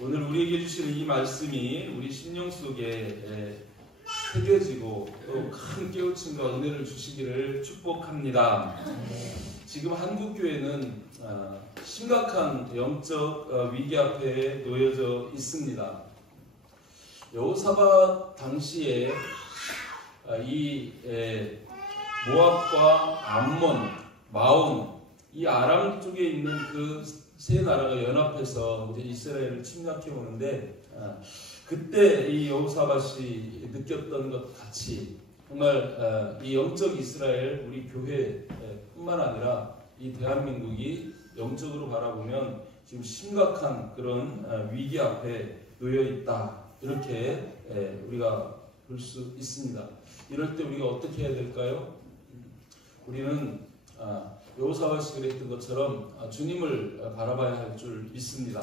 오늘 우리에게 주시는 이 말씀이 우리 심령 속에 새겨지고 또 큰 깨우침과 은혜를 주시기를 축복합니다. 지금 한국교회는 심각한 영적 위기 앞에 놓여져 있습니다. 여호사밧 당시에 이 모압과 암몬, 마온, 이 아람 쪽에 있는 그 세 나라가 연합해서 이제 이스라엘을 침략해 오는데, 그때 이 여호사밧이 느꼈던 것 같이 정말 이 영적 이스라엘, 우리 교회뿐만 아니라 이 대한민국이 영적으로 바라보면 지금 심각한 그런 위기 앞에 놓여 있다, 이렇게 우리가 볼 수 있습니다. 이럴 때 우리가 어떻게 해야 될까요? 우리는 여호사밧이 그랬던 것처럼 주님을 바라봐야 할 줄 믿습니다.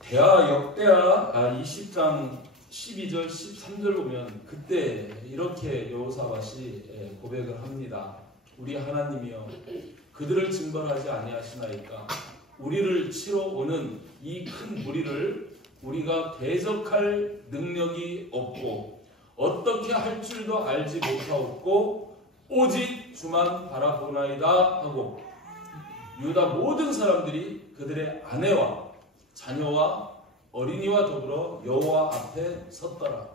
대하 역대하 20장 12절 13절 보면 그때 이렇게 여호사밧이 고백을 합니다. 우리 하나님이여, 그들을 징벌하지 아니하시나이까? 우리를 치러 오는 이 큰 무리를 우리가 대적할 능력이 없고 어떻게 할 줄도 알지 못하옵고 오직 주만 바라보나이다 하고, 유다 모든 사람들이 그들의 아내와 자녀와 어린이와 더불어 여호와 앞에 섰더라.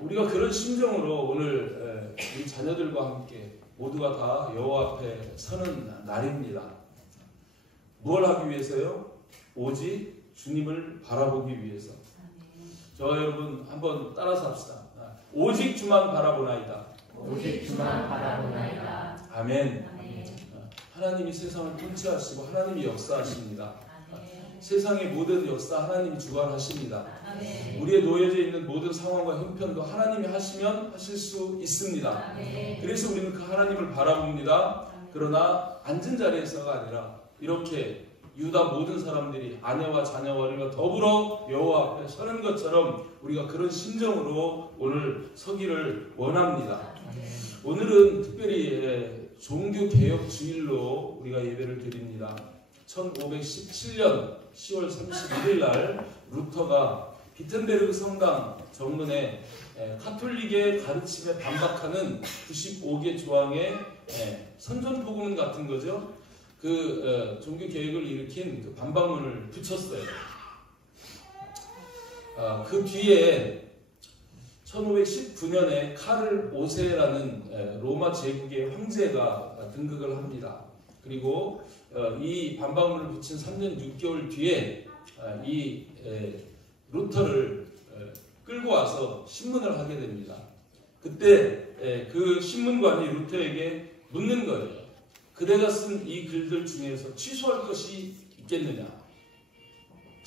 우리가 그런 심정으로 오늘 우리 자녀들과 함께 모두가 다 여호와 앞에 서는 날입니다. 무엇을 하기 위해서요? 오직 주님을 바라보기 위해서. 저와 여러분 한번 따라서 합시다. 오직 주만 바라보나이다. 오직 주만 바라보나이다. 아멘. 하나님이 세상을 통치하시고 하나님이 역사하십니다. 세상의 모든 역사 하나님이 주관하십니다. 우리의 놓여져 있는 모든 상황과 형편도 하나님이 하시면 하실 수 있습니다. 그래서 우리는 그 하나님을 바라봅니다. 그러나 앉은 자리에서가 아니라 이렇게 유다 모든 사람들이 아내와 자녀와 어린이와 더불어 여호와 앞에 서는 것처럼 우리가 그런 심정으로 오늘 서기를 원합니다. 오늘은 특별히 종교개혁 주일로 우리가 예배를 드립니다. 1517년 10월 31일 날 루터가 비텐베르그 성당 정문에 카톨릭의 가르침에 반박하는 95개 조항의 선전포고문 같은 거죠. 그 종교개혁을 일으킨 그 반박문을 붙였어요. 그 뒤에 1519년에 카를 5세라는 로마 제국의 황제가 등극을 합니다. 그리고 이 반박문을 붙인 3년 6개월 뒤에 이 루터를 끌고 와서 신문을 하게 됩니다. 그때 그 신문관이 루터에게 묻는 거예요. 그대가 쓴 이 글들 중에서 취소할 것이 있겠느냐?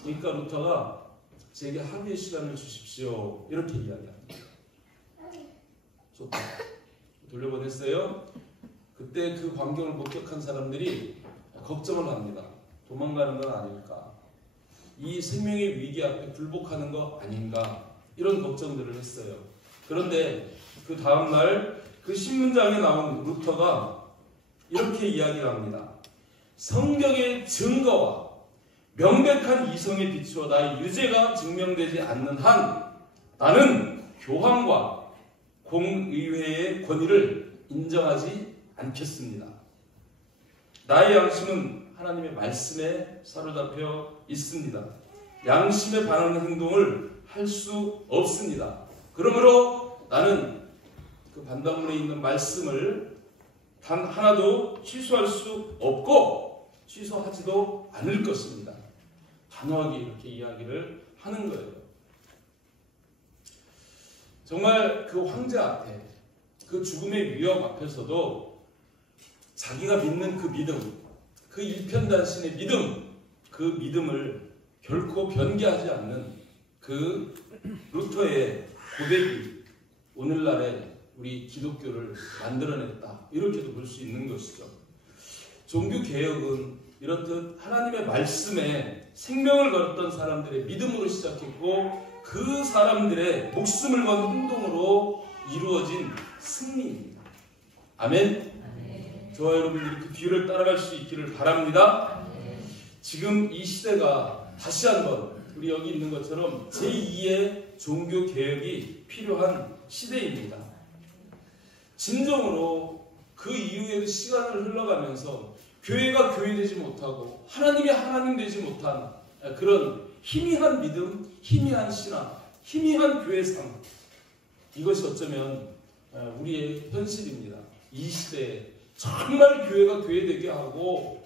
그러니까 루터가 제게 합의의 시간을 주십시오, 이렇게 이야기합니다. 좋다. 돌려보냈어요. 그때 그 광경을 목격한 사람들이 걱정을 합니다. 도망가는 건 아닐까? 이 생명의 위기 앞에 굴복하는 거 아닌가? 이런 걱정들을 했어요. 그런데 그 다음날 그 신문장에 나온 루터가 이렇게 이야기를 합니다. 성경의 증거와 명백한 이성에 비추어 나의 유죄가 증명되지 않는 한 나는 교황과 공의회의 권위를 인정하지 않겠습니다. 나의 양심은 하나님의 말씀에 사로잡혀 있습니다. 양심에 반하는 행동을 할 수 없습니다. 그러므로 나는 그 반박문에 있는 말씀을 단 하나도 취소할 수 없고 취소하지도 않을 것입니다. 단호하게 이렇게 이야기를 하는 거예요. 정말 그 황제 앞에, 그 죽음의 위협 앞에서도 자기가 믿는 그 믿음, 그 일편단신의 믿음, 그 믿음을 결코 변개하지 않는 그 루터의 고백이 오늘날의 우리 기독교를 만들어냈다, 이렇게도 볼 수 있는 것이죠. 종교개혁은 이렇듯 하나님의 말씀에 생명을 걸었던 사람들의 믿음으로 시작했고 그 사람들의 목숨을 건 행동으로 이루어진 승리입니다. 아멘. 저와 여러분들이 그 뒤를 따라갈 수 있기를 바랍니다. 지금 이 시대가 다시 한번 우리 여기 있는 것처럼 제2의 종교 개혁이 필요한 시대입니다. 진정으로 그 이후에도 시간을 흘러가면서 교회가 교회되지 못하고 하나님이 하나님 되지 못한 그런 희미한 믿음, 희미한 신앙, 희미한 교회상, 이것이 어쩌면 우리의 현실입니다. 이 시대에 정말 교회가 교회되게 하고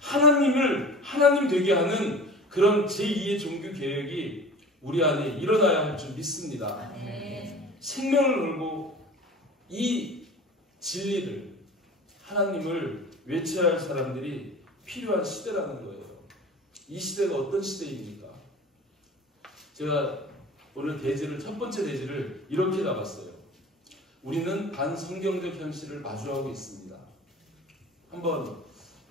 하나님을 하나님 되게 하는 그런 제2의 종교 개혁이 우리 안에 일어나야 할 줄 믿습니다. 생명을 걸고 이 진리를, 하나님을 외쳐야 할 사람들이 필요한 시대라는 거예요. 이 시대가 어떤 시대입니까? 제가 오늘 첫 번째 대지를 이렇게 나갔어요. 우리는 반성경적 현실을 마주하고 있습니다. 한번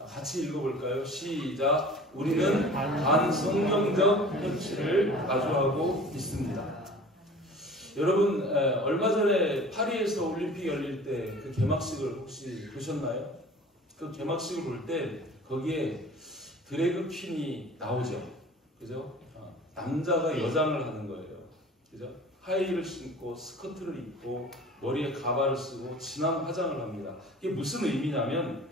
같이 읽어볼까요? 시작. 우리는 반성경적 현실을 마주하고 있습니다. 여러분, 얼마 전에 파리에서 올림픽 열릴 때 그 개막식을 혹시 보셨나요? 그 개막식을 볼 때 거기에 드래그 퀸이 나오죠. 그죠? 남자가 여장을 하는 거예요. 그죠? 하이힐을 신고 스커트를 입고 머리에 가발을 쓰고 진한 화장을 합니다. 이게 무슨 의미냐면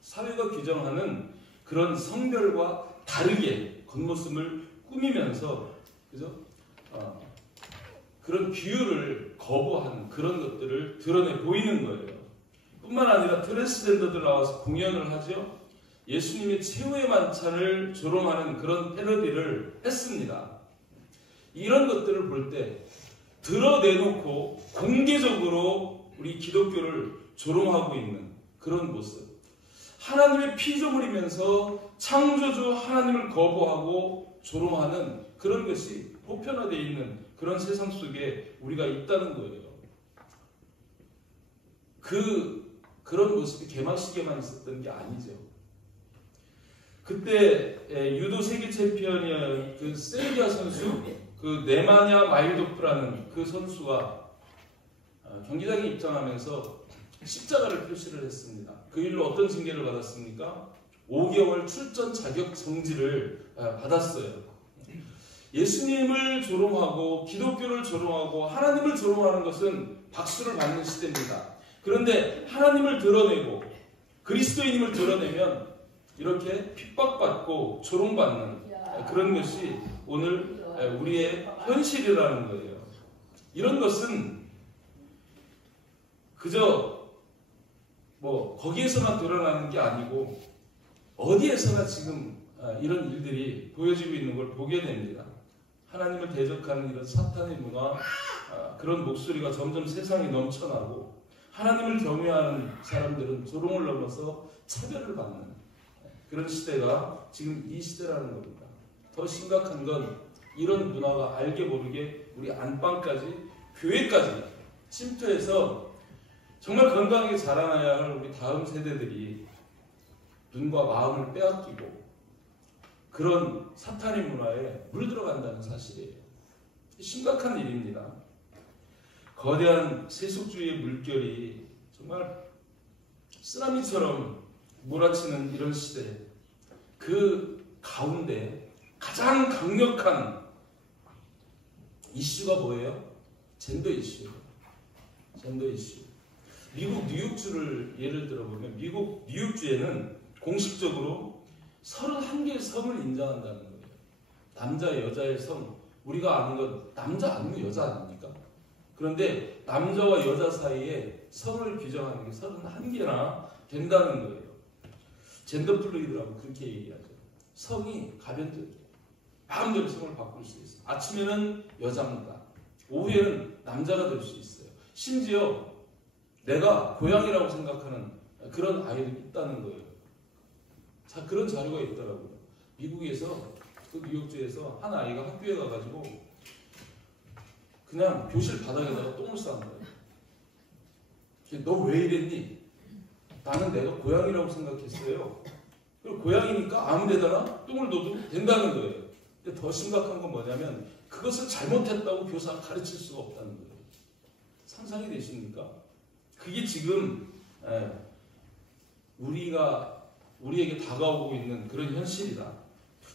사회가 규정하는 그런 성별과 다르게 겉모습을 꾸미면서, 그죠? 그런 규율을 거부하는 그런 것들을 드러내 보이는 거예요. 뿐만 아니라 트랜스젠더들 나와서 공연을 하죠. 예수님의 최후의 만찬을 조롱하는 그런 패러디를 했습니다. 이런 것들을 볼 때 드러내놓고 공개적으로 우리 기독교를 조롱하고 있는 그런 모습, 하나님의 피조물이면서 창조주 하나님을 거부하고 조롱하는 그런 것이 보편화되어 있는 그런 세상 속에 우리가 있다는 거예요. 그런 모습이 개막식에만 있었던 게 아니죠. 그때 유도 세계 챔피언이었던 그 세르비아 선수, 그 네마냐 마일도프라는 그 선수가 경기장에 입장하면서 십자가를 표시를 했습니다. 그 일로 어떤 징계를 받았습니까? 5개월 출전 자격 정지를 받았어요. 예수님을 조롱하고 기독교를 조롱하고 하나님을 조롱하는 것은 박수를 받는 시대입니다. 그런데 하나님을 드러내고 그리스도인임을 드러내면 이렇게 핍박받고 조롱받는 그런 것이 오늘 우리의 현실이라는 거예요. 이런 것은 그저 거기에서만 드러나는 게 아니고 어디에서나 지금 이런 일들이 보여지고 있는 걸 보게 됩니다. 하나님을 대적하는 이런 사탄의 문화, 그런 목소리가 점점 세상에 넘쳐나고 하나님을 경외하는 사람들은 조롱을 넘어서 차별을 받는 그런 시대가 지금 이 시대라는 겁니다. 더 심각한 건 이런 문화가 알게 모르게 우리 안방까지, 교회까지 침투해서 정말 건강하게 자라나야 할 우리 다음 세대들이 눈과 마음을 빼앗기고 그런 사탄의 문화에 물들어간다는 사실이에요. 심각한 일입니다. 거대한 세속주의의 물결이 정말 쓰나미처럼 몰아치는 이런 시대, 그 가운데 가장 강력한 이슈가 뭐예요? 젠더 이슈. 젠더 이슈. 미국 뉴욕주를 예를 들어보면 미국 뉴욕주에는 공식적으로 31개의 성을 인정한다는 거예요. 남자, 여자의 성. 우리가 아는 건 남자 아니면 여자 아닙니까? 그런데 남자와 여자 사이에 성을 규정하는 게 31개나 된다는 거예요. 젠더 플루이드라고 그렇게 얘기하죠. 성이 가변적이에요. 마음대로 성을 바꿀 수 있어요. 아침에는 여자입니다. 오후에는 남자가 될 수 있어요. 심지어 내가 고양이라고 생각하는 그런 아이들이 있다는 거예요. 자, 그런 자료가 있더라고요. 미국에서, 그 뉴욕주에서 한 아이가 학교에 가가지고 그냥 교실 바닥에다가 똥을 싼 거예요. 너 왜 이랬니? 나는 내가 고양이라고 생각했어요. 그리고 고양이니까 아무 데다가 똥을 넣어도 된다는 거예요. 근데 더 심각한 건 뭐냐면 그것을 잘못했다고 교사가 가르칠 수가 없다는 거예요. 상상이 되십니까? 그게 지금 우리가 우리에게 다가오고 있는 그런 현실이다.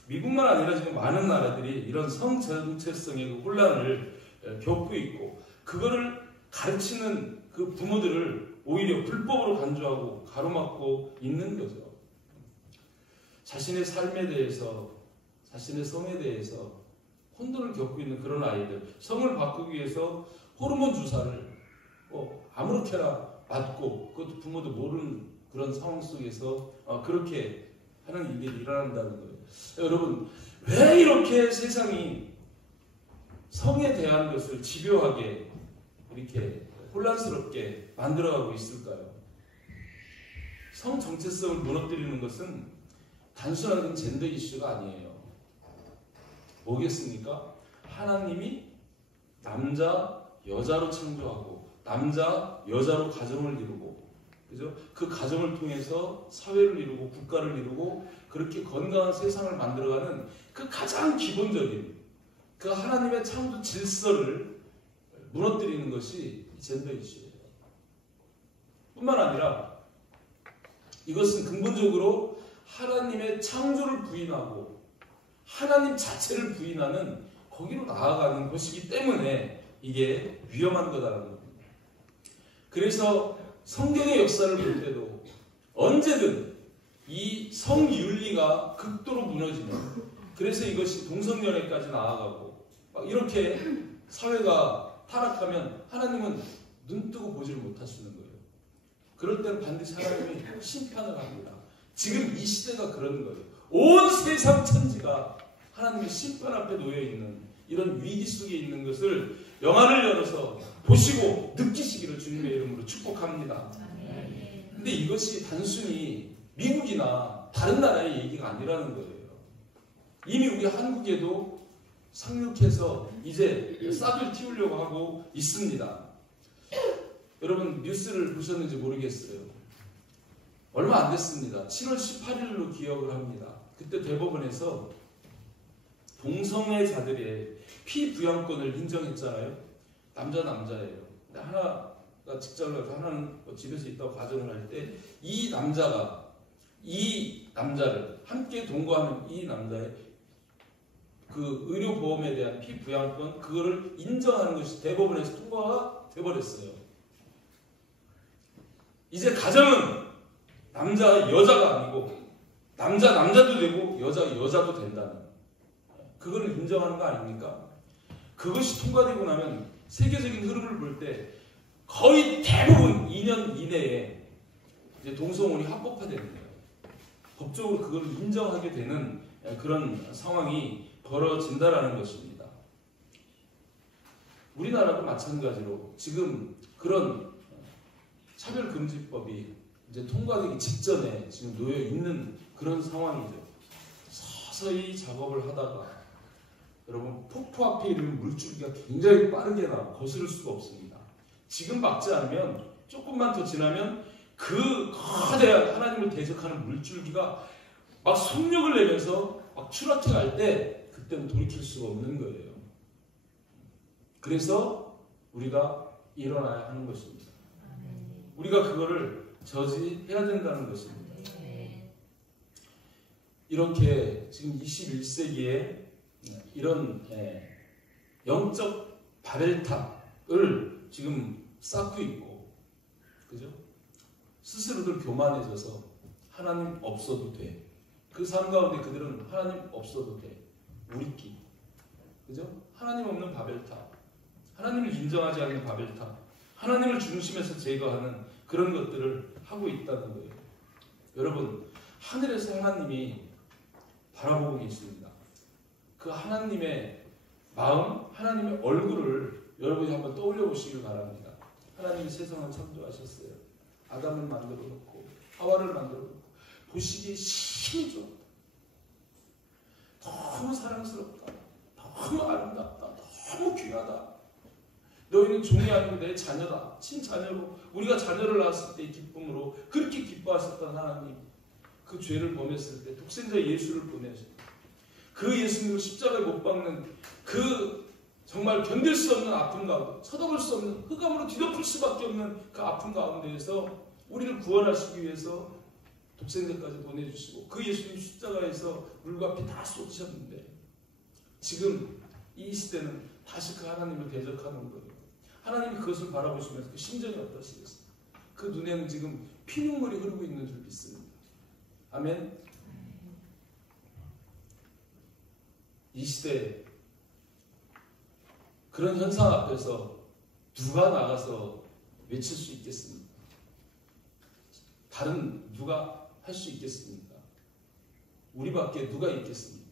미국만 아니라 지금 많은 나라들이 이런 성 정체성의 그 혼란을 겪고 있고, 그거를 가르치는 그 부모들을 오히려 불법으로 간주하고 가로막고 있는 거죠. 자신의 삶에 대해서, 자신의 성에 대해서 혼돈을 겪고 있는 그런 아이들, 성을 바꾸기 위해서 호르몬 주사를 아무렇게나 맞고, 그것도 부모도 모르는 그런 상황 속에서 그렇게 하는 일들이 일어난다는 거예요. 여러분, 왜 이렇게 세상이 성에 대한 것을 집요하게 이렇게 혼란스럽게 만들어가고 있을까요? 성 정체성을 무너뜨리는 것은 단순한 젠더 이슈가 아니에요. 뭐겠습니까? 하나님이 남자, 여자로 창조하고 남자, 여자로 가정을 이루고, 그죠? 그 가정을 통해서 사회를 이루고 국가를 이루고 그렇게 건강한 세상을 만들어가는 그 가장 기본적인 그 하나님의 창조 질서를 무너뜨리는 것이 젠더 이슈예요. 뿐만 아니라 이것은 근본적으로 하나님의 창조를 부인하고 하나님 자체를 부인하는 거기로 나아가는 것이기 때문에 이게 위험한 거다라는 겁니다. 그래서 성경의 역사를 볼 때도 언제든 이 성윤리가 극도로 무너지면, 그래서 이것이 동성연애까지 나아가고 막 이렇게 사회가 타락하면 하나님은 눈뜨고 보지를 못하시는 거예요. 그럴 때는 반드시 하나님이 심판을 합니다. 지금 이 시대가 그런 거예요. 온 세상 천지가 하나님의 심판 앞에 놓여있는 이런 위기 속에 있는 것을 영안을 열어서 보시고 느끼시기를 주님의 이름으로 축복합니다. 근데 이것이 단순히 미국이나 다른 나라의 얘기가 아니라는 거예요. 이미 우리 한국에도 상륙해서 이제 싹을 틔우려고 하고 있습니다. 여러분 뉴스를 보셨는지 모르겠어요. 얼마 안 됐습니다. 7월 18일로 기억을 합니다. 그때 대법원에서 동성애자들의 피부양권을 인정했잖아요. 남자예요. 근데 하나가 직장을 가서 하나는 집에서 있다고 가정을 할 때 이 남자를 함께 동거하는 이 남자의 그 의료보험에 대한 피부양권, 그거를 인정하는 것이 대법원에서 통과가 돼버렸어요. 이제 가정은 남자 여자가 아니고 남자도 되고 여자도 된다는, 그거를 인정하는 거 아닙니까? 그것이 통과되고 나면 세계적인 흐름을 볼 때 거의 대부분 2년 이내에 이제 동성혼이 합법화되는 거예요. 법적으로 그걸 인정하게 되는 그런 상황이 벌어진다라는 것입니다. 우리나라도 마찬가지로 지금 그런 차별금지법이 이제 통과되기 직전에 지금 놓여 있는 그런 상황이죠. 서서히 작업을 하다가 여러분 폭포 앞에 있는 물줄기가 굉장히 빠르게 거스를 수가 없습니다. 지금 막지 않으면 조금만 더 지나면 그 거대한 하나님을 대적하는 물줄기가 막 속력을 내면서 막 추락해 갈 때 그때는 돌이킬 수가 없는 거예요. 그래서 우리가 일어나야 하는 것입니다. 우리가 그거를 저지해야 된다는 것입니다. 이렇게 지금 21세기에 이런 영적 바벨탑을 지금 쌓고 있고, 그죠? 스스로들 교만해져서 하나님 없어도 돼. 그 삶 가운데 그들은 하나님 없어도 돼. 우리끼리. 그죠? 하나님 없는 바벨탑. 하나님을 인정하지 않는 바벨탑. 하나님을 중심에서 제거하는 그런 것들을 하고 있다는 거예요. 여러분, 하늘에서 하나님이 바라보고 계십니다. 그 하나님의 마음, 하나님의 얼굴을 여러분이 한번 떠올려 보시길 바랍니다. 하나님이 세상을 창조하셨어요. 아담을 만들어 놓고 하와를 만들어 놓고 보시기에 심히 좋다. 너무 사랑스럽다. 너무 아름답다. 너무 귀하다. 너희는 종이 아니고 내 자녀다. 친자녀로 우리가 자녀를 낳았을 때의 기쁨으로 그렇게 기뻐하셨던 하나님, 그 죄를 범했을 때 독생자 예수를 보내셨다. 그 예수님을 십자가에 못 박는 그 정말 견딜 수 없는 아픔 가운데, 쳐다볼 수 없는 흑암으로 뒤덮을 수밖에 없는 그 아픔 가운데에서 우리를 구원하시기 위해서 독생자까지 보내주시고 그 예수님 십자가에서 물과 피 다 쏟으셨는데 지금 이 시대는 다시 그 하나님을 대적하는 거예요. 하나님이 그것을 바라보시면서 그 심정이 어떠시겠어요? 그 눈에는 지금 피눈물이 흐르고 있는 줄 믿습니다. 아멘. 이 시대에 그런 현상 앞에서 누가 나가서 외칠 수 있겠습니까? 다른 누가 할 수 있겠습니까? 우리밖에 누가 있겠습니까?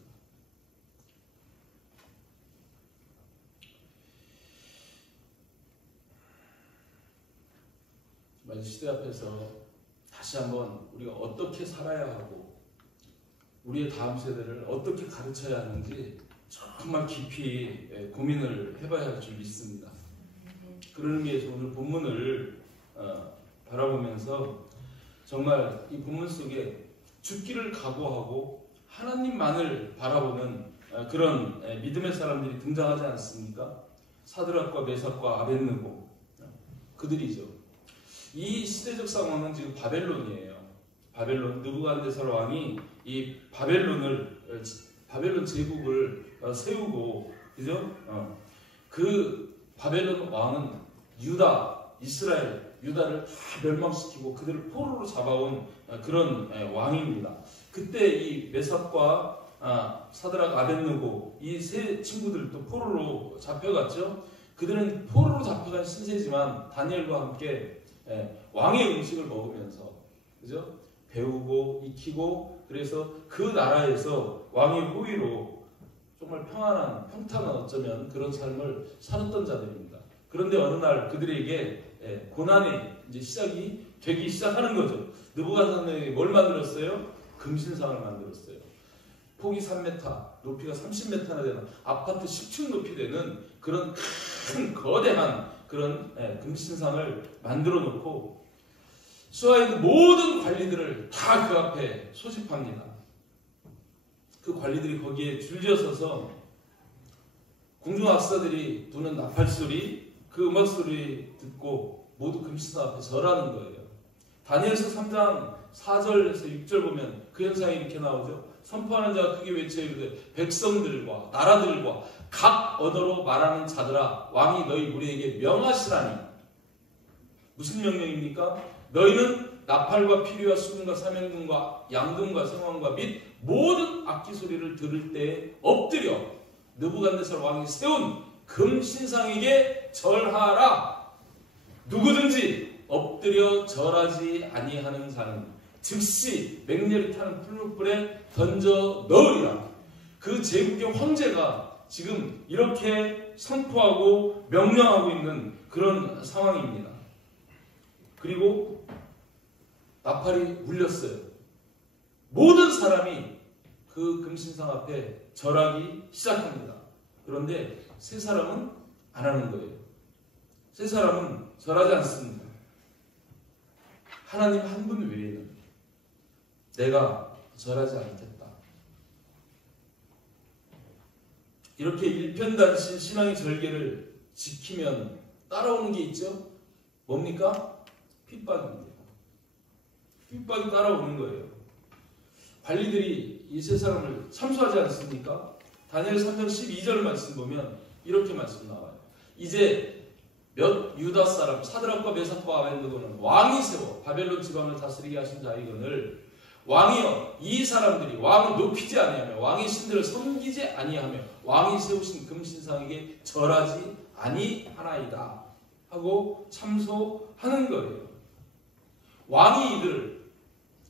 정말 시대 앞에서 다시 한번 우리가 어떻게 살아야 하고 우리의 다음 세대를 어떻게 가르쳐야 하는지 정말 깊이 고민을 해봐야 할 줄 믿습니다. 그런 의미에서 오늘 본문을 바라보면서 정말 이 본문 속에 죽기를 각오하고 하나님만을 바라보는 그런 믿음의 사람들이 등장하지 않습니까? 사드락과 메삭과 아벳느고 그들이죠. 이 시대적 상황은 지금 바벨론이에요. 바벨론 느부갓네살 왕이 이 바벨론 제국을 세우고 그죠? 그 바벨론 왕은 유다를 다 멸망시키고 그들을 포로로 잡아온 그런 왕입니다. 그때 이 메삭과 사드락 아벳느고 이 세 친구들도 포로로 잡혀갔죠. 그들은 포로로 잡혀간 신세지만 다니엘과 함께 왕의 음식을 먹으면서 그죠? 배우고 익히고 그래서 그 나라에서 왕의 호위로 정말 평탄한 어쩌면 그런 삶을 살았던 자들입니다. 그런데 어느 날 그들에게 고난이 이제 시작이 되기 시작하는 거죠. 느부갓네살이 뭘 만들었어요? 금신상을 만들었어요. 폭이 3m, 높이가 30m나 되는 아파트 10층 높이 되는 그런 큰 거대한 그런 금신상을 만들어 놓고 수하에 있는 모든 관리들을 다 그 앞에 소집합니다. 그 관리들이 거기에 줄지어서서 궁중악사들이 부는 나팔소리, 그 음악소리 듣고 모두 금신상 앞에 절하는 거예요. 다니엘서 3장 4절에서 6절 보면 그 현상이 이렇게 나오죠. 선포하는 자가 크게 외쳐 이르되 백성들과 나라들과 각 언어로 말하는 자들아 왕이 너희 무리에게 명하시라니. 무슨 명령입니까? 너희는 나팔과 피리와 수금과 사면금과 양금과 성왕과 및 모든 악기 소리를 들을 때에 엎드려 느부갓네살 왕이 세운 금신상에게 절하라. 누구든지 엎드려 절하지 아니하는 자는 즉시 맹렬히 타는 풀무불에 던져 넣으리라. 그 제국의 황제가 지금 이렇게 선포하고 명령하고 있는 그런 상황입니다. 그리고 나팔이 울렸어요. 모든 사람이 그 금신상 앞에 절하기 시작합니다. 그런데 세 사람은 안 하는 거예요. 세 사람은 절하지 않습니다. 하나님 한 분 외에는 내가 절하지 않겠다. 이렇게 일편단심 신앙의 절개를 지키면 따라오는 게 있죠. 뭡니까? 핍박입니다. 핍박이 따라오는 거예요. 관리들이 이 세 사람을 참수하지 않습니까? 다니엘 3장 12절 말씀 보면 이렇게 말씀 나와요. 이제 몇 유다 사람 사드락과 메삭과 아벳느고는 왕이 세워 바벨론 지방을 다스리게 하신 자이거늘 왕이여 이 사람들이 왕을 높이지 아니하며 왕의 신들을 섬기지 아니하며 왕이 세우신 금신상에게 절하지 아니하나이다 하고 참소하는 거예요. 왕이 이들을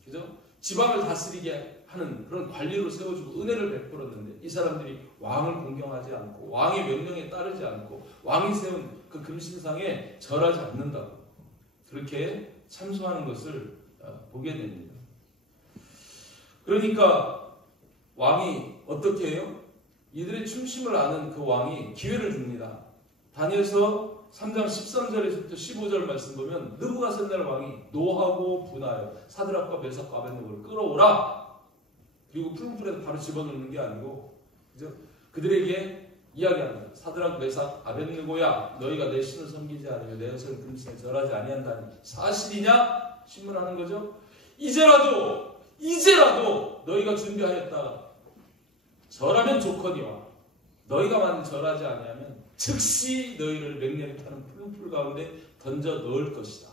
그죠? 지방을 다스리게 하는 그런 관리로 세워주고 은혜를 베풀었는데 이 사람들이 왕을 공경하지 않고 왕의 명령에 따르지 않고 왕이 세운 그 금신상에 절하지 않는다고 그렇게 참소하는 것을 보게 됩니다. 그러니까 왕이 어떻게 해요? 이들의 충심을 아는 그 왕이 기회를 줍니다. 다니엘서 3장 13절에서부터 15절 말씀 보면 느부갓네살 왕이 노하고 분하여 사드락과 메삭과 아벳느고를 끌어오라. 그리고 풀무불에 바로 집어넣는 게 아니고 그죠? 그들에게 이야기합니다. 사드락 메삭 아벳느고야 너희가 내 신을 섬기지 않으며 내 영생 금신에 절하지 아니한다니 사실이냐? 신문하는 거죠. 이제라도 너희가 준비하였다 절하면 좋거니와 너희가 만약 절하지 아니하면 즉시 너희를 맹렬히 타는 푸른 풀 가운데 던져 넣을 것이다.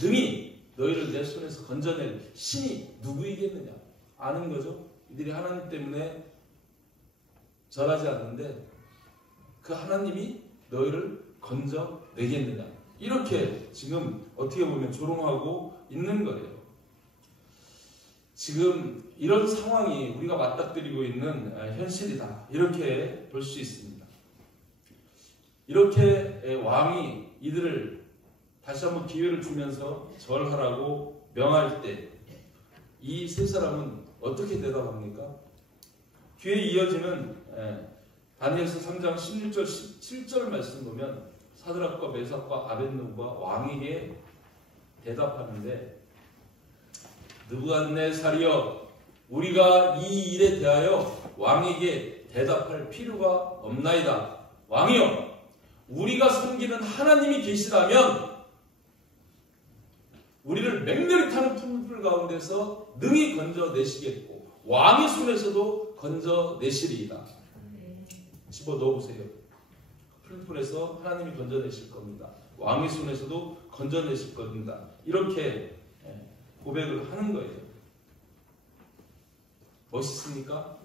능히 너희를 내 손에서 건져낼 신이 누구이겠느냐. 아는 거죠. 이들이 하나님 때문에 절하지 않는데 그 하나님이 너희를 건져내겠느냐. 이렇게 지금 어떻게 보면 조롱하고 있는 거예요. 지금 이런 상황이 우리가 맞닥뜨리고 있는 현실이다. 이렇게 볼 수 있습니다. 이렇게 왕이 이들을 다시 한번 기회를 주면서 절하라고 명할 때 이 세 사람은 어떻게 대답합니까? 뒤에 이어지는 다니엘서 3장 16절 17절 말씀 보면 사드락과 메삭과 아벳느고가 왕에게 대답하는데 느부갓네살이여 우리가 이 일에 대하여 왕에게 대답할 필요가 없나이다. 왕이여 우리가 섬기는 하나님이 계시다면 우리를 맹렬히 타는 풀풀 가운데서 능히 건져내시겠고 왕의 손에서도 건져내시리이다. 집어 넣어보세요. 풀풀에서 하나님이 건져내실 겁니다. 왕의 손에서도 건져내실 겁니다. 이렇게 고백을 하는 거예요. 멋있습니까?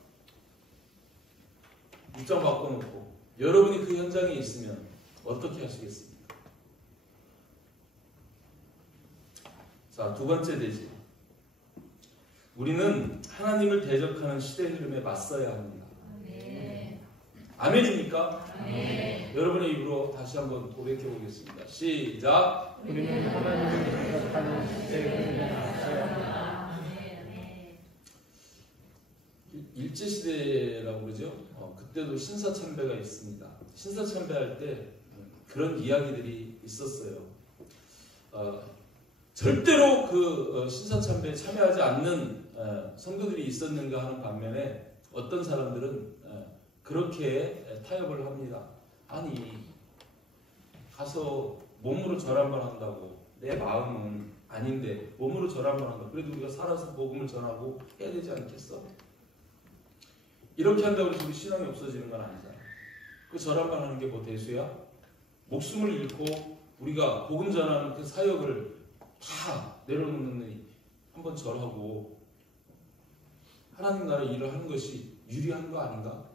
입장 바꿔놓고 여러분이 그 현장에 있으면 어떻게 하시겠습니까? 자, 두 번째 대지. 우리는 하나님을 대적하는 시대 흐름에 맞서야 합니다. 아멘입니까? 아멘. 여러분의 입으로 다시 한번 고백해 보겠습니다. 시작. 우리는 하나님을 대적하는 시대 흐름에 맞서야 합니다. 일제시대라고 그러죠. 그때도 신사참배가 있습니다. 신사참배할 때 그런 이야기들이 있었어요. 절대로 그 신사참배에 참여하지 않는 성도들이 있었는가 하는 반면에 어떤 사람들은 그렇게 타협을 합니다. 아니 가서 몸으로 절 한번 한다고 내 마음은 아닌데 몸으로 절 한번 한다. 그래도 우리가 살아서 복음을 전하고 해야 되지 않겠어? 이렇게 한다고 해서 우리 신앙이 없어지는 건 아니잖아. 그 절 한번 하는 게 뭐 대수야? 목숨을 잃고 우리가 복음 전하는 그 사역을 다 내려놓는 한번 절하고 하나님 나라 일을 하는 것이 유리한 거 아닌가?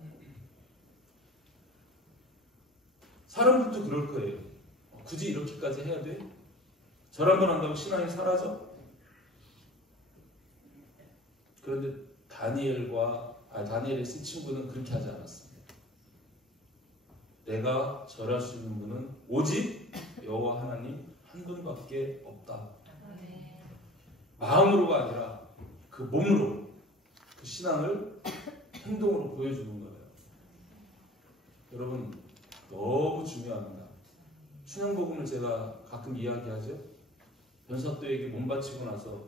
사람들도 그럴 거예요. 굳이 이렇게까지 해야 돼? 절 한번 한다고 신앙이 사라져? 그런데 다니엘의 세 친구는 그렇게 하지 않았습니다. 내가 절할 수 있는 분은 오직 여호와 하나님 한 분밖에 없다. 마음으로가 아니라 그 몸으로 그 신앙을 행동으로 보여주는 거예요. 여러분 너무 중요합니다. 춘향복음을 제가 가끔 이야기하죠. 변사또에게 몸 바치고 나서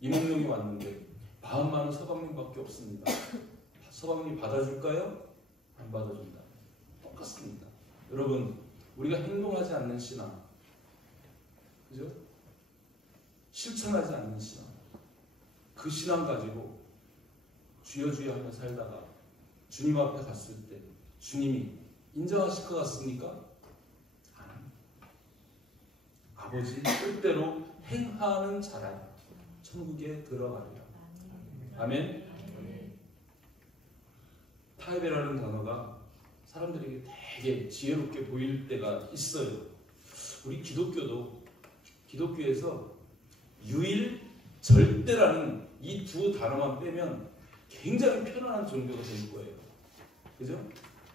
이몽룡이 왔는데 마음 많은 서방님밖에 없습니다. 서방님이 받아줄까요? 안 받아준다. 똑같습니다. 여러분 우리가 행동하지 않는 신앙, 그죠? 실천하지 않는 신앙, 그 신앙 가지고 주여 주여 하며 살다가 주님 앞에 갔을 때 주님이 인정하실 것 같습니까? 아버지 뜻대로 행하는 자라 천국에 들어가리라. 아멘. 타협이라는 단어가 사람들에게 되게 지혜롭게 보일 때가 있어요. 우리 기독교에서 유일, 절대라는 이 두 단어만 빼면 굉장히 편안한 종교가 될 거예요. 그죠?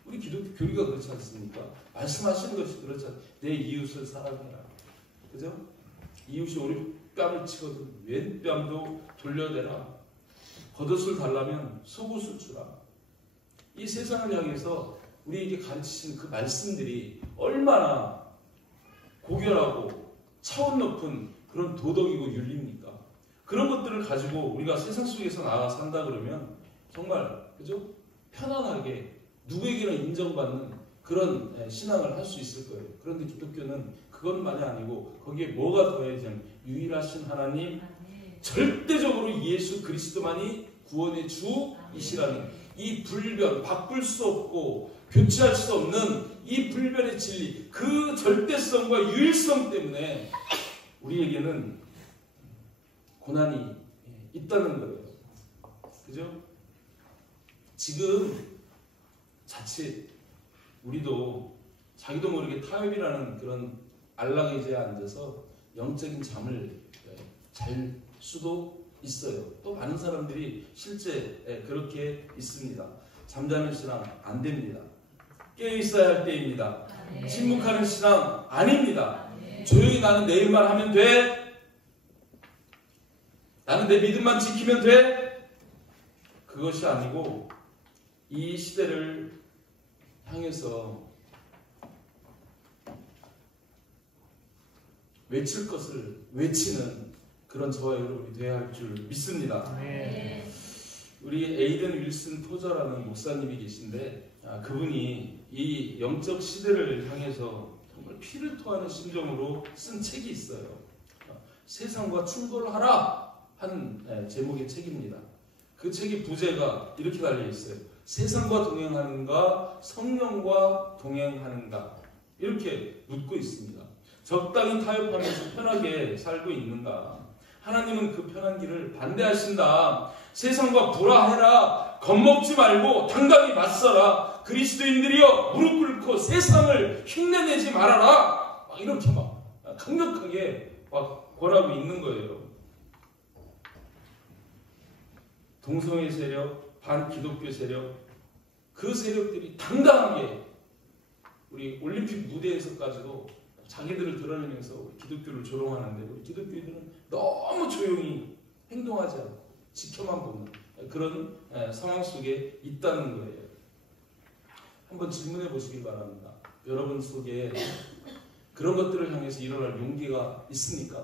우리 기독교 교리가 그렇지 않습니까? 말씀하시는 것이 그렇지 않습니까? 내 이웃을 사랑해라. 그죠? 이웃이 우리 뺨을 치거든 왼 뺨도 돌려대라. 겉옷을 달라면 속옷을 주라. 이 세상을 향해서 우리에게 가르치신 그 말씀들이 얼마나 고결하고 차원 높은 그런 도덕이고 윤리입니까? 그런 것들을 가지고 우리가 세상 속에서 나가 산다 그러면 정말 그죠? 편안하게 누구에게나 인정받는 그런 신앙을 할 수 있을 거예요. 그런데 기독교는 그것만이 아니고 거기에 뭐가 더해지면 유일하신 하나님, 절대적으로 예수 그리스도만이 구원의 주이시라는 이 불변, 바꿀 수 없고 교체할 수 없는 이 불변의 진리, 그 절대성과 유일성 때문에 우리에게는 고난이 있다는 거예요. 그죠? 지금 자칫 우리도 자기도 모르게 타협이라는 그런 안락의자에 앉아서 영적인 잠을 잘 수도 있어요. 또 많은 사람들이 실제 그렇게 있습니다. 잠자는 신앙 안 됩니다. 깨어 있어야 할 때입니다. 침묵하는 신앙 아닙니다. 조용히 나는 내 일만 하면 돼. 나는 내 믿음만 지키면 돼. 그것이 아니고 이 시대를 향해서 외칠 것을 외치는 그런 저와 여러분이 되어야 할 줄 믿습니다. 우리 에이든 윌슨 토저라는 목사님이 계신데 그분이 이 영적 시대를 향해서 정말 피를 토하는 심정으로 쓴 책이 있어요. 세상과 충돌하라 한 제목의 책입니다. 그 책의 부제가 이렇게 달려 있어요. 세상과 동행하는가 성령과 동행하는가 이렇게 묻고 있습니다. 적당히 타협하면서 편하게 살고 있는가? 하나님은 그 편한 길을 반대하신다. 세상과 불화해라. 겁먹지 말고 당당히 맞서라. 그리스도인들이여 무릎 꿇고 세상을 흉내내지 말아라. 막 이렇게 막 강력하게 막 권하고 있는 거예요. 동성애 세력, 반기독교 세력, 그 세력들이 당당하게 우리 올림픽 무대에서까지도 자기들을 드러내면서 기독교를 조롱하는데 우리 기독교인들은 너무 조용히 행동하지 않고 지켜만 보는 그런 상황 속에 있다는 거예요. 한번 질문해 보시기 바랍니다. 여러분 속에 그런 것들을 향해서 일어날 용기가 있습니까?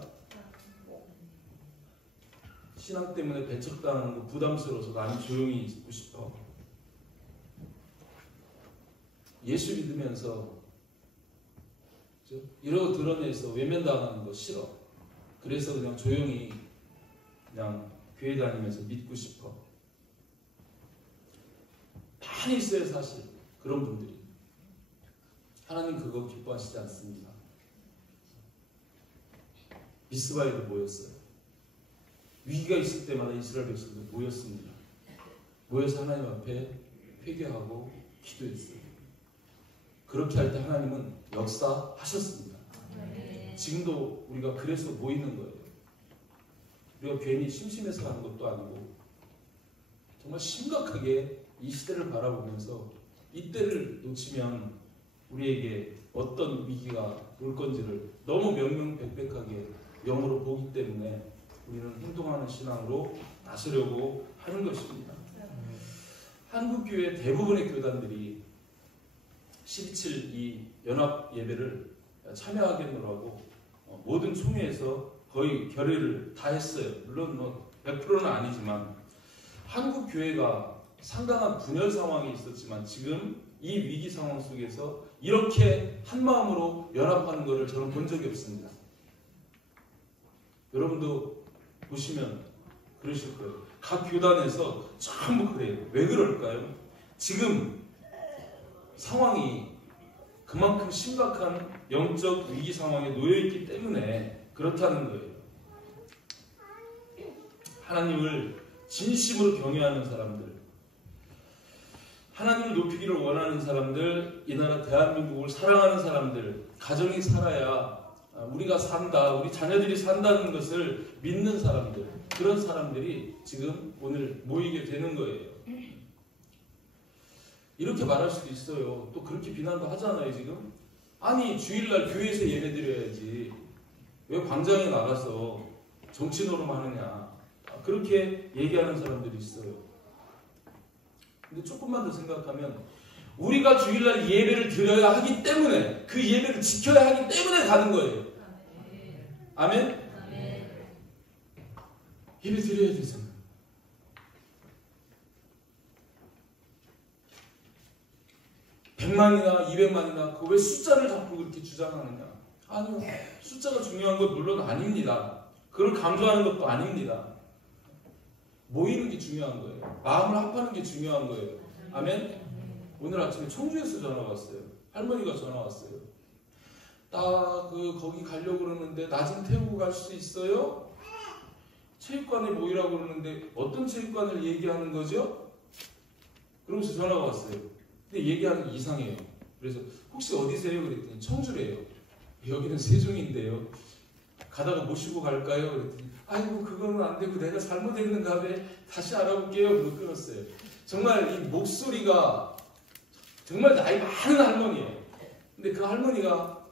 신앙 때문에 배척당하는 거 부담스러워서 나는 조용히 있고 싶어. 예수 믿으면서 이러고 드러내서 외면당하는 거 싫어. 그래서 그냥 조용히 그냥 교회 다니면서 믿고 싶어. 많이 있어요 사실 그런 분들이. 하나님 그거 기뻐하시지 않습니다. 미스바에도 모였어요. 위기가 있을 때마다 이스라엘 백성들 모였습니다. 모여서 하나님 앞에 회개하고 기도했어요. 그렇게 할 때 하나님은 역사하셨습니다. 지금도 우리가 그래서 모이는 거예요. 우리가 괜히 심심해서 하는 것도 아니고 정말 심각하게 이 시대를 바라보면서 이때를 놓치면 우리에게 어떤 위기가 올 건지를 너무 명명백백하게 영으로 보기 때문에 우리는 행동하는 신앙으로 나서려고 하는 것입니다. 한국교회 대부분의 교단들이 12.7 이 연합 예배를 참여하겠노라고 모든 총회에서 거의 결의를 다 했어요. 물론 뭐 100%는 아니지만 한국 교회가 상당한 분열 상황이 있었지만 지금 이 위기 상황 속에서 이렇게 한 마음으로 연합하는 것을 저는 본 적이 없습니다. 여러분도 보시면 그러실 거예요. 각 교단에서 전부 그래요. 왜 그럴까요? 지금 상황이 그만큼 심각한 영적 위기 상황에 놓여있기 때문에 그렇다는 거예요. 하나님을 진심으로 경외하는 사람들, 하나님을 높이기를 원하는 사람들, 이 나라 대한민국을 사랑하는 사람들, 가정이 살아야 우리가 산다, 우리 자녀들이 산다는 것을 믿는 사람들, 그런 사람들이 지금 오늘 모이게 되는 거예요. 이렇게 말할 수도 있어요. 또 그렇게 비난도 하잖아요 지금. 아니 주일날 교회에서 예배드려야지 왜 광장에 나가서 정치 노름하느냐, 그렇게 얘기하는 사람들이 있어요. 근데 조금만 더 생각하면 우리가 주일날 예배를 드려야 하기 때문에, 그 예배를 지켜야 하기 때문에 가는 거예요. 아멘? 예배 드려야 되잖아요. (100만이나) (200만이나) 그 왜 숫자를 자꾸 그렇게 주장하느냐. 아니요, 숫자가 중요한 건 물론 아닙니다. 그걸 강조하는 것도 아닙니다. 모이는 게 중요한 거예요. 마음을 합하는 게 중요한 거예요. 아멘? 오늘 아침에 청주에서 전화 왔어요. 할머니가 전화 왔어요. 거기 가려고 그러는데 나 좀 태우고 갈 수 있어요? 체육관에 모이라고 그러는데 어떤 체육관을 얘기하는 거죠? 그러면서 전화가 왔어요. 근데 얘기하는 게 이상해요. 그래서 혹시 어디세요? 그랬더니 청주래요. 여기는 세종인데요. 가다가 모시고 갈까요? 그랬더니 아이고 그거는 안 되고 내가 잘못했는가 봐. 다시 알아볼게요. 그러고 끊었어요. 정말 이 목소리가 정말 나이 많은 할머니예요. 근데 그 할머니가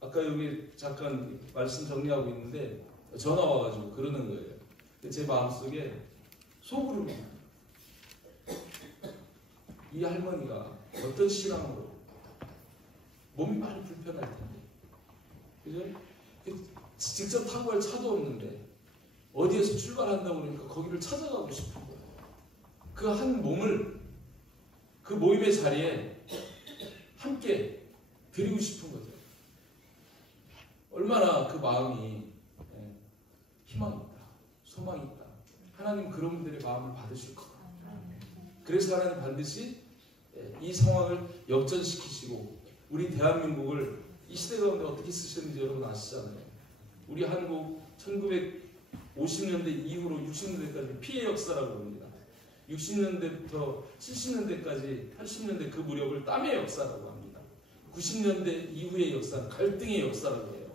아까 여기 잠깐 말씀 정리하고 있는데 전화 와가지고 그러는 거예요. 제 마음속에 속으로 이 할머니가 어떤 신앙으로 몸이 많이 불편할 텐데 그죠? 직접 타고 갈 차도 없는데 어디에서 출발한다고 그러니까 거기를 찾아가고 싶은 거예요. 그 한 몸을 그 모임의 자리에 함께 드리고 싶은 거죠. 얼마나 그 마음이 희망이 있다, 소망이 있다. 하나님 그런 분들의 마음을 받으실 거다. 그래서 하나님 반드시 이 상황을 역전시키시고 우리 대한민국을 이 시대 가운데 어떻게 쓰셨는지 여러분 아시잖아요. 우리 한국 1950년대 이후로 60년대까지 피해 역사라고 합니다. 60년대부터 70년대까지 80년대 그 무렵을 땀의 역사라고 합니다. 90년대 이후의 역사는 갈등의 역사라고 해요.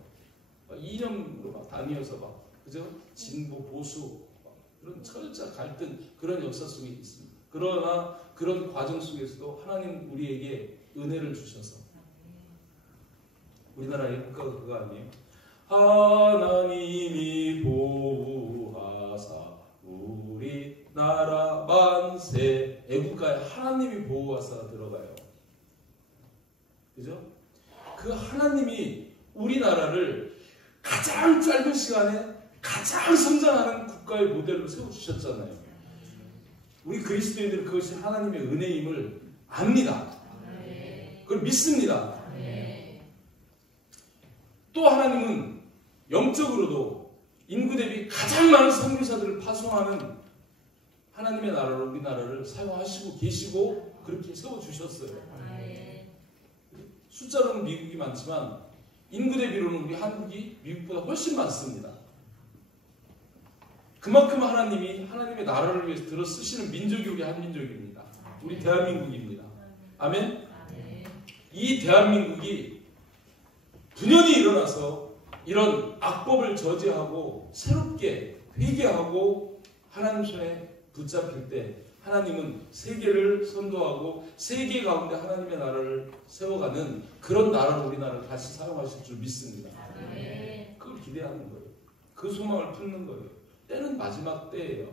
이념으로 막 나뉘어서 막 그죠? 진보 보수 그런 철저 갈등 그런 역사 속에 있습니다. 그러나 그런 과정 속에서도 하나님 우리에게 은혜를 주셔서 우리나라의 국가가 그거 아니에요? 하나님이 보호하사 우리나라 만세 애국가에 하나님이 보호하사 들어가요. 그죠? 그 하나님이 우리나라를 가장 짧은 시간에 가장 성장하는 국가의 모델로 세워주셨잖아요. 우리 그리스도인들은 그것이 하나님의 은혜임을 압니다. 그걸 믿습니다. 또 하나님은 영적으로도 인구 대비 가장 많은 선교사들을 파송하는 하나님의 나라로 우리나라를 사용하시고 계시고 그렇게 세워주셨어요. 숫자로는 미국이 많지만 인구 대비로는 우리 한국이 미국보다 훨씬 많습니다. 그만큼 하나님이 하나님의 나라를 위해서 들어 쓰시는 민족이 우리 한민족입니다. 우리 대한민국입니다. 아멘? 이 대한민국이 분연히 일어나서 이런 악법을 저지하고 새롭게 회개하고 하나님 손에 붙잡힐 때 하나님은 세계를 선도하고 세계 가운데 하나님의 나라를 세워가는 그런 나라로 우리나라를 다시 사용하실 줄 믿습니다. 그걸 기대하는 거예요. 그 소망을 품는 거예요. 때는 마지막 때예요.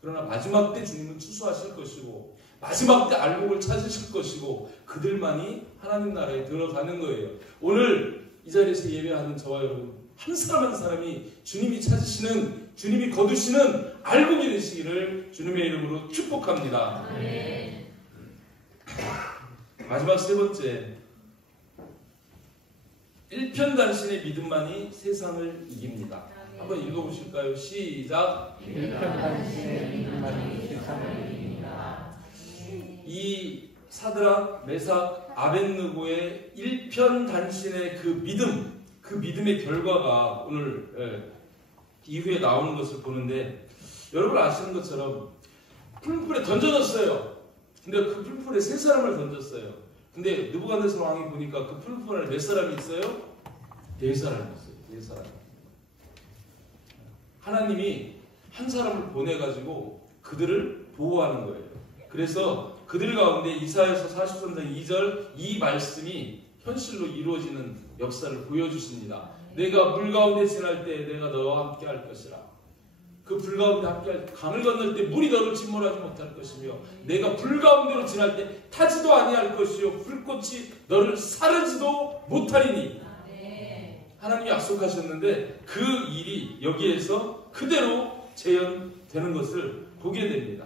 그러나 마지막 때 주님은 추수하실 것이고 마지막 때 알곡을 찾으실 것이고 그들만이 하나님 나라에 들어가는 거예요. 오늘 이 자리에서 예배하는 저와 여러분 한 사람 한 사람이 주님이 찾으시는 주님이 거두시는 알곡이 되시기를 주님의 이름으로 축복합니다. 마지막 세 번째, 일편단신의 믿음만이 세상을 이깁니다. 한번 읽어보실까요? 시작. 일편단신의 믿음만이 세상을 이깁니다. 이 사드락, 메삭, 아벳느고의 일편단신의 그 믿음, 그 믿음의 결과가 오늘 이후에 나오는 것을 보는데 여러분 아시는 것처럼 풀풀에 던져졌어요. 근데 그 풀풀에 세 사람을 던졌어요. 근데 느부갓네살 왕이 보니까 그 풀풀에 몇 사람이 있어요? 네 사람이 있어요. 네 사람. 하나님이 한 사람을 보내가지고 그들을 보호하는 거예요. 그래서 그들 가운데 이사야서 40장 2절 이 말씀이 현실로 이루어지는 역사를 보여주십니다. 내가 물 가운데 지날 때 내가 너와 함께 할 것이라. 그 불 가운데 함께 할 강을 건널 때 물이 너를 침몰하지 못할 것이며 내가 불 가운데로 지날 때 타지도 아니할 것이요 불꽃이 너를 사르지도 못하리니. 하나님이 약속하셨는데 그 일이 여기에서 그대로 재현되는 것을 보게 됩니다.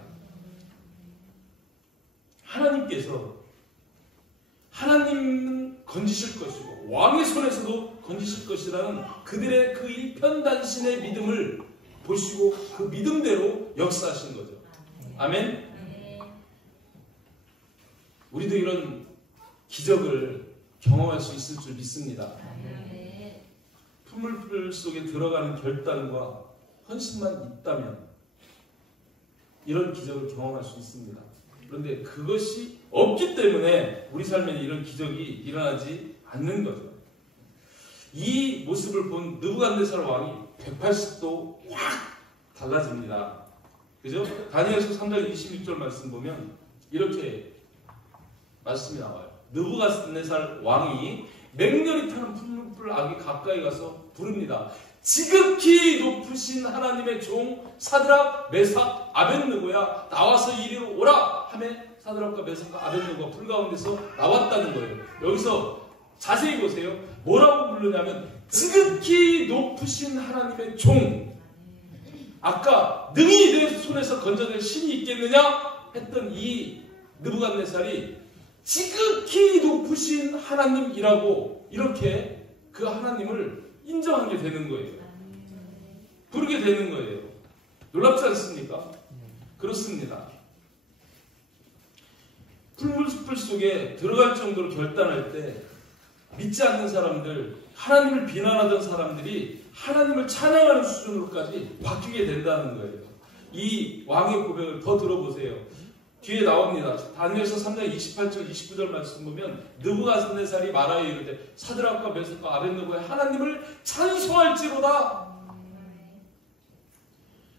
하나님께서 하나님은 건지실 것이고 왕의 손에서도 건지실 것이라는 그들의 그 일편단심의 믿음을 보시고 그 믿음대로 역사하신 거죠. 아멘. 우리도 이런 기적을 경험할 수 있을 줄 믿습니다. 풀물 속에 들어가는 결단과 헌신만 있다면 이런 기적을 경험할 수 있습니다. 그런데 그것이 없기 때문에 우리 삶에 이런 기적이 일어나지 않는 거죠. 이 모습을 본 느부갓네살 왕이 180도 확 달라집니다. 그죠? 다니엘서 3장 26절 말씀 보면 이렇게 말씀이 나와요. 느부갓네살 왕이 맹렬히 타는 풀무불 악이 가까이 가서 부릅니다. 지극히 높으신 하나님의 종 사드락, 메삭, 아벳느고야 나와서 이리로 오라 하매 사드락과 메삭과 아벳느고가 불 가운데서 나왔다는 거예요. 여기서 자세히 보세요. 뭐라고 부르냐면 지극히 높으신 하나님의 종. 아까 능히 내 손에서 건져낼 신이 있겠느냐 했던 이 느부갓네살이 지극히 높으신 하나님이라고 이렇게 그 하나님을 인정하게 되는 거예요. 부르게 되는 거예요. 놀랍지 않습니까? 그렇습니다. 풀무불 속에 들어갈 정도로 결단할 때 믿지 않는 사람들, 하나님을 비난하던 사람들이 하나님을 찬양하는 수준으로까지 바뀌게 된다는 거예요. 이 왕의 고백을 더 들어보세요. 뒤에 나옵니다. 다니엘서 3장 28절 29절 말씀 보면 느부갓네살이 말하여 이르되 사드락과 메삭과 아벳느고의 하나님을 찬송할지로다.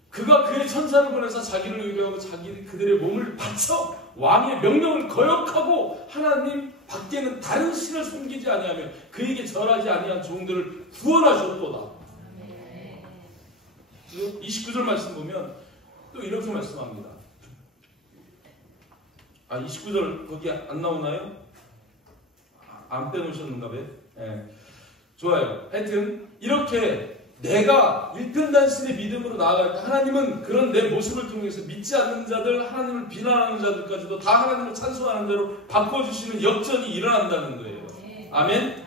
그가 그의 천사를 보내서 자기를 의뢰하고 그들의 몸을 바쳐 왕의 명령을 거역하고 하나님 밖에는 다른 신을 섬기지 아니하며 그에게 절하지 아니한 종들을 구원하셨도다. 29절 말씀 보면 또 이렇게 말씀합니다. 29절 거기 안 나오나요? 안 빼놓으셨는가 봐요? 네. 좋아요. 하여튼 이렇게 내가 일편단심의 믿음으로 나아갈 때 하나님은 그런 내 모습을 통해서 믿지 않는 자들, 하나님을 비난하는 자들까지도 다 하나님을 찬송하는 대로 바꿔주시는 역전이 일어난다는 거예요. 아멘?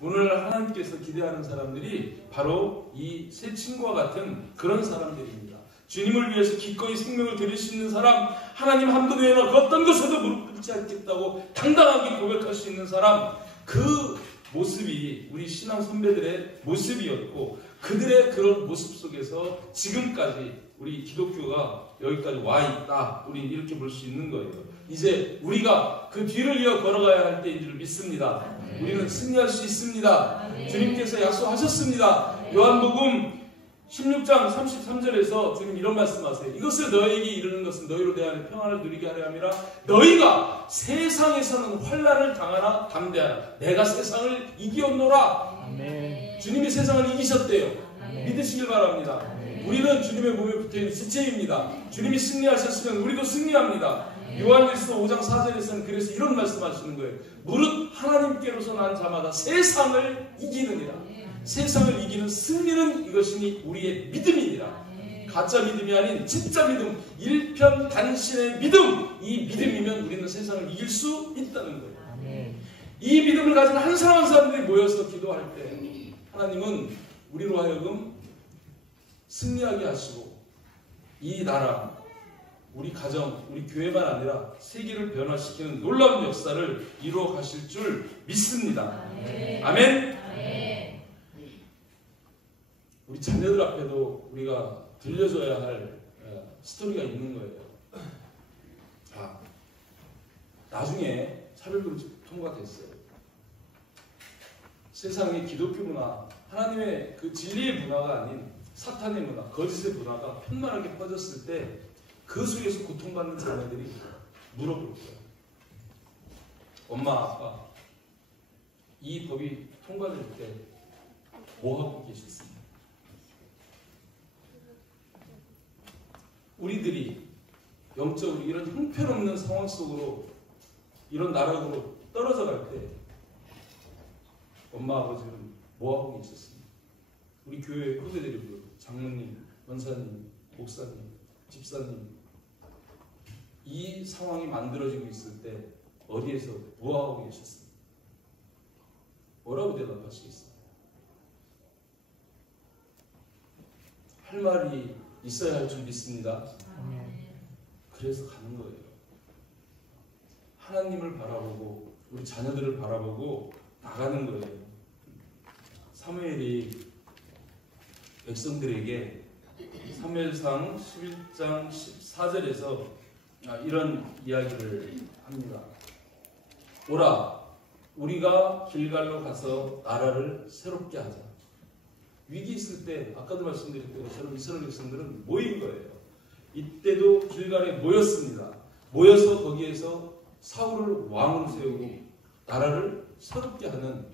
오늘 하나님께서 기대하는 사람들이 바로 이 세 친구와 같은 그런 사람들입니다. 주님을 위해서 기꺼이 생명을 드릴 수 있는 사람, 하나님 한 분 외에는 어떤 것에도 무릎 꿇지 않겠다고 당당하게 고백할 수 있는 사람, 그 모습이 우리 신앙 선배들의 모습이었고 그들의 그런 모습 속에서 지금까지 우리 기독교가 여기까지 와 있다. 우리 이렇게 볼 수 있는 거예요. 이제 우리가 그 뒤를 이어 걸어가야 할 때인 줄 믿습니다. 우리는 승리할 수 있습니다. 주님께서 약속하셨습니다. 요한복음 16장 33절에서 주님 이런 말씀하세요. 이것을 너에게 이르는 것은 너희로 내 안에 평안을 누리게 하려 함이라. 너희가 세상에서는 환난을 당하나 담대하라. 내가 세상을 이기었노라. 아멘. 주님이 세상을 이기셨대요. 아멘. 믿으시길 바랍니다. 아멘. 우리는 주님의 몸에 붙어있는 지체입니다. 주님이 승리하셨으면 우리도 승리합니다. 요한일서 5장 4절에서는 그래서 이런 말씀하시는 거예요. 무릇 하나님께로서 난 자마다 세상을 이기느니라. 세상을 이기는 승리는 이것이니 우리의 믿음이니라. 가짜 믿음이 아닌 진짜 믿음, 일편단심의 믿음. 이 믿음이면 우리는 세상을 이길 수 있다는 거예요. 이 믿음을 가진 한 사람 한 사람들이 모여서 기도할 때 하나님은 우리로 하여금 승리하게 하시고 이 나라, 우리 가정, 우리 교회만 아니라 세계를 변화시키는 놀라운 역사를 이루어 가실 줄 믿습니다. 아멘. 우리 자녀들 앞에도 우리가 들려줘야 할 스토리가 있는 거예요. 자, 나중에 차별교로 통과됐어요. 세상의 기독교 문화, 하나님의 그 진리의 문화가 아닌 사탄의 문화, 거짓의 문화가 편만하게 퍼졌을 때 그 속에서 고통받는 자녀들이 물어볼 거예요. 엄마, 아빠, 이 법이 통과될 때 뭐 하고 계셨습니까? 우리들이 영적으로 이런 형편없는 상황 속으로 이런 나락으로 떨어져 갈 때 엄마 아버지는 뭐 하고 계셨습니까? 우리 교회 후배들이 불러요. 장로님, 원사님, 목사님, 집사님, 이 상황이 만들어지고 있을 때 어디에서 뭐 하고 계셨습니까? 뭐라고 대답하시겠습니까? 할 말이 있어야 할 줄 믿습니다. 아멘. 그래서 가는 거예요. 하나님을 바라보고 우리 자녀들을 바라보고 나가는 거예요. 사무엘이 백성들에게 사무엘상 11장 14절에서 이런 이야기를 합니다. 오라, 우리가 길갈로 가서 나라를 새롭게 하자. 위기 있을 때 아까도 말씀드렸던 것처럼 이스라엘 백성들은 모인 거예요. 이때도 길갈에 모였습니다. 모여서 거기에서 사울을 왕으로 세우고 나라를 새롭게 하는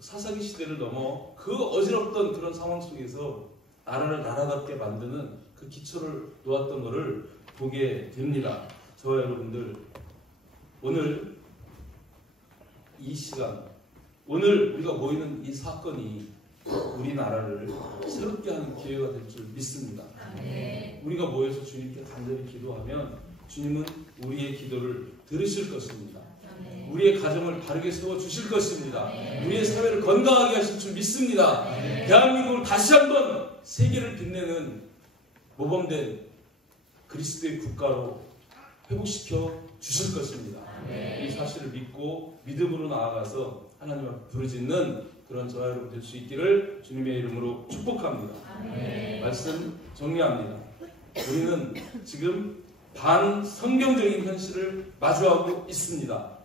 사사기 시대를 넘어 그 어지럽던 그런 상황 속에서 나라를 나라답게 만드는 그 기초를 놓았던 것을 보게 됩니다. 저와 여러분들, 오늘 이 시간, 오늘 우리가 모이는 이 사건이 우리나라를 새롭게 하는 기회가 될 줄 믿습니다. 우리가 모여서 주님께 간절히 기도하면 주님은 우리의 기도를 들으실 것입니다. 우리의 가정을 바르게 세워주실 것입니다. 우리의 사회를 건강하게 하실 줄 믿습니다. 대한민국을 다시 한번 세계를 빛내는 모범된 그리스도의 국가로 회복시켜 주실 것입니다. 이 사실을 믿고 믿음으로 나아가서 하나님 앞에 부르짖는 그런 저와 여러분 될 수 있기를 주님의 이름으로 축복합니다. 말씀 정리합니다. 우리는 지금 반성경적인 현실을 마주하고 있습니다.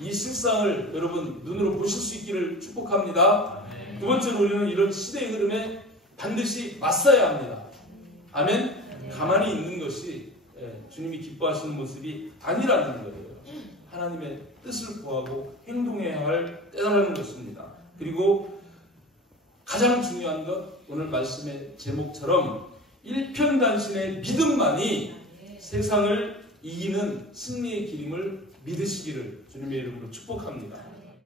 이 실상을 여러분 눈으로 보실 수 있기를 축복합니다. 두 번째로 우리는 이런 시대의 흐름에 반드시 맞서야 합니다. 아멘? 가만히 있는 것이 주님이 기뻐하시는 모습이 아니라는 거예요. 하나님의 뜻을 구하고 행동해야 할 때라는 것입니다. 그리고 가장 중요한 것, 오늘 말씀의 제목처럼 일편단신의 믿음만이 세상을 이기는 승리의 길임을 믿으시기를 주님의 이름으로 축복합니다.